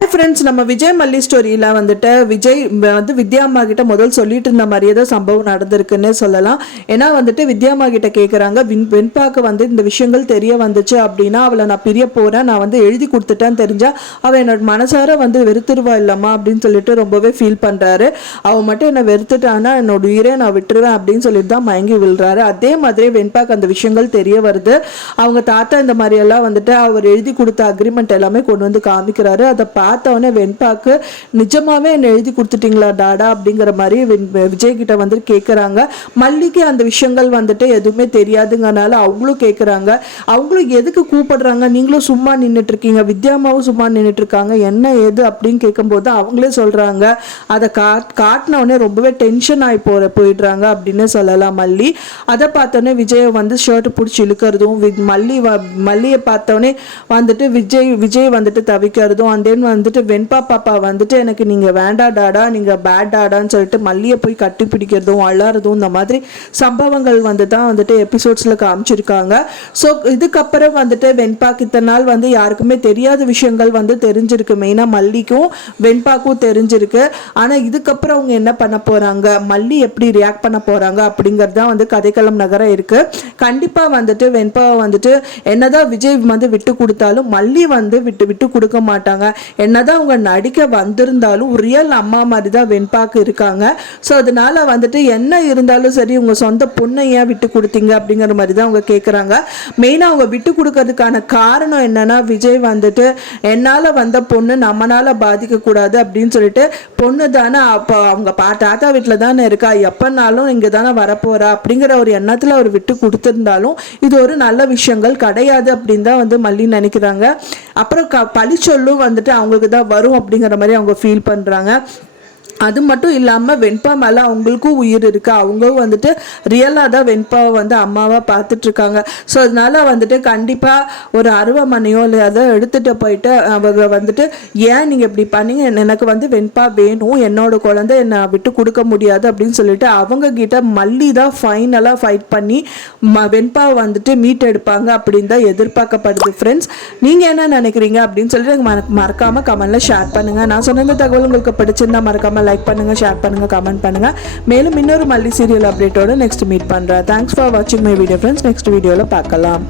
Friends, நம்ம விஜய் மல்லி ஸ்டோரியில் வந்துட்டு விஜய் வந்து வித்யா அம்மா கிட்ட முதல் சொல்லிட்டு இருந்த மாதிரியே தான் சம்பவம் நடந்திருக்குன்னு சொல்லலாம். ஏன்னா வந்துட்டு வித்யா அம்மா கிட்ட கேட்குறாங்க, வெண்பாக்கு வந்து இந்த விஷயங்கள் தெரிய வந்துச்சு அப்படின்னா அவளை நான் பிரிய போகிறேன், நான் வந்து எழுதி கொடுத்துட்டேன்னு தெரிஞ்சா அவள் என்னோட மனசார வந்து வெறுத்துருவா இல்லம்மா அப்படின்னு சொல்லிட்டு ரொம்பவே ஃபீல் பண்ணுறாரு. அவள் மட்டும் என்னை வெறுத்துட்டான்னா என்னோட உயிரை நான் விட்டுருவேன் அப்படின்னு சொல்லிட்டு தான் மயங்கி விழுறாரு. அதே மாதிரி வெண்பாக்கு அந்த விஷயங்கள் தெரிய வருது. அவங்க தாத்தா இந்த மாதிரியெல்லாம் வந்துட்டு அவர் எழுதி கொடுத்த அக்ரிமெண்ட் எல்லாமே கொண்டு வந்து காமிக்கிறாரு. அதை பார்த்தவொடனே வெண்பாக்கு நிஜமாவே என்ன எழுதி கொடுத்துட்டீங்களா டாடா அப்படிங்கிற மாதிரி விஜய் கிட்ட வந்து கேட்குறாங்க. மல்லிக்கு அந்த விஷயங்கள் வந்துட்டு எதுவுமே தெரியாதுங்கனால அவங்களும் கேட்குறாங்க. அவங்களும் எதுக்கு கூப்பிடுறாங்க, நீங்களும் சும்மா நின்றுட்டு இருக்கீங்க, வித்யாமாவும் சும்மா நின்றுட்டு இருக்காங்க, என்ன ஏது அப்படின்னு கேட்கும்போது அவங்களே சொல்றாங்க. அதை காட்டினவுடனே ரொம்பவே டென்ஷன் ஆகி போயிடுறாங்க அப்படின்னு சொல்லலாம் மல்லி. அதை பார்த்தோன்னே விஜயை வந்து ஷர்ட் பிடிச்சி இழுக்கிறதும், மல்லியை பார்த்தோன்னே வந்துட்டு விஜய் வந்துட்டு தவிக்கிறதும், அண்ட் தென் வந்துட்டு வெண்பா பாப்பா வந்துட்டு எனக்கு நீங்க வேண்டா டாடா, நீங்க பேட் டாடான்னு சொல்லிட்டு மல்லியை போய் கட்டி பிடிக்கிறதும் அழறதும் இந்த மாதிரி சம்பவங்கள் வந்து தான் வந்துட்டு எபிசோட்ஸ்ல காமிச்சிருக்காங்க. ஸோ இதுக்கப்புறம் வந்துட்டு வெண்பாக்கு இத்தனை நாள் வந்து யாருக்குமே தெரியாத விஷயங்கள் வந்து தெரிஞ்சிருக்கு. மெயினாக மல்லிக்கும் வெண்பாக்கும் தெரிஞ்சிருக்கு. ஆனால் இதுக்கப்புறம் அவங்க என்ன பண்ண போறாங்க, மல்லி எப்படி ரியாக்ட் பண்ண போறாங்க அப்படிங்கிறது தான் வந்து கதைக்களம் நகரம் இருக்கு. கண்டிப்பாக வந்துட்டு வெண்பாவை வந்துட்டு என்னதான் விஜய் வந்து விட்டு கொடுத்தாலும் மல்லி வந்து விட்டு கொடுக்க மாட்டாங்க. என்னதான் அவங்க நடிக்க வந்திருந்தாலும் ரியல் அம்மா மாதிரி தான் வெண்பாக்கு இருக்காங்க. ஸோ அதனால வந்துட்டு என்ன இருந்தாலும் சரி உங்க சொந்த பொண்ணை ஏன் விட்டு கொடுத்தீங்க அப்படிங்கிற மாதிரி தான் அவங்க கேட்குறாங்க. மெயினாக அவங்க விட்டு கொடுக்கறதுக்கான காரணம் என்னன்னா, விஜய் வந்துட்டு என்னால் வந்த பொண்ணு நம்மளால பாதிக்கக்கூடாது அப்படின்னு சொல்லிட்டு, பொண்ணு தானே அப்போ அவங்க தாத்தா வீட்டில் தானே இருக்கா, எப்போனாலும் இங்கே தானே வரப்போறா அப்படிங்கிற ஒரு எண்ணத்தில் அவர் விட்டு கொடுத்துருந்தாலும் இது ஒரு நல்ல விஷயங்கள் கிடையாது அப்படின்னு தான் வந்து மல்லி நினைக்கிறாங்க. அப்புறம் பழி சொல்லும் வந்துட்டு அவங்களுக்கு தான் வரும் அப்படிங்கிற மாதிரி அவங்க ஃபீல் பண்ணுறாங்க. அது மட்டும் இல்லாமல் வெண்பா மேலே அவங்களுக்கும் உயிர் இருக்குது. அவங்களும் வந்துட்டு ரியலாக தான் வெண்பாவை வந்து அம்மாவாக பார்த்துட்ருக்காங்க. ஸோ அதனால வந்துட்டு கண்டிப்பாக ஒரு அருவமனையோ இல்லை அதை எடுத்துகிட்டு போயிட்டு அவங்க வந்துட்டு ஏன் நீங்கள் இப்படி பண்ணீங்க, எனக்கு வந்து வெண்பா வேணும், என்னோட குழந்தை என்னை விட்டு கொடுக்க முடியாது அப்படின்னு சொல்லிட்டு அவங்க கிட்ட மல்லி தான் ஃபைனலாக ஃபைட் பண்ணி வெண்பாவை வந்துட்டு மீட் எடுப்பாங்க அப்படின்னு தான் எதிர்பார்க்கப்படுது. ஃப்ரெண்ட்ஸ், நீங்கள் என்ன நினைக்கிறீங்க அப்படின்னு சொல்லிட்டு மறக்காமல் கமெண்ட்டில் ஷேர் பண்ணுங்கள். நான் சொன்ன இந்த தகவல் உங்களுக்கு பிடிச்சிருந்தா மறக்காமல் லைக் பண்ணுங்க, ஷேர் பண்ணுங்க, கமெண்ட் பண்ணுங்க. மேலும் இன்னொரு மல்லி சீரியல் அப்டேட்டோட நெக்ஸ்ட் மீட் பண்றேன். தேங்க்ஸ் ஃபார் வாட்சிங் மை வீடியோ ஃப்ரெண்ட்ஸ். நெக்ஸ்ட் வீடியோல பார்க்கலாம்.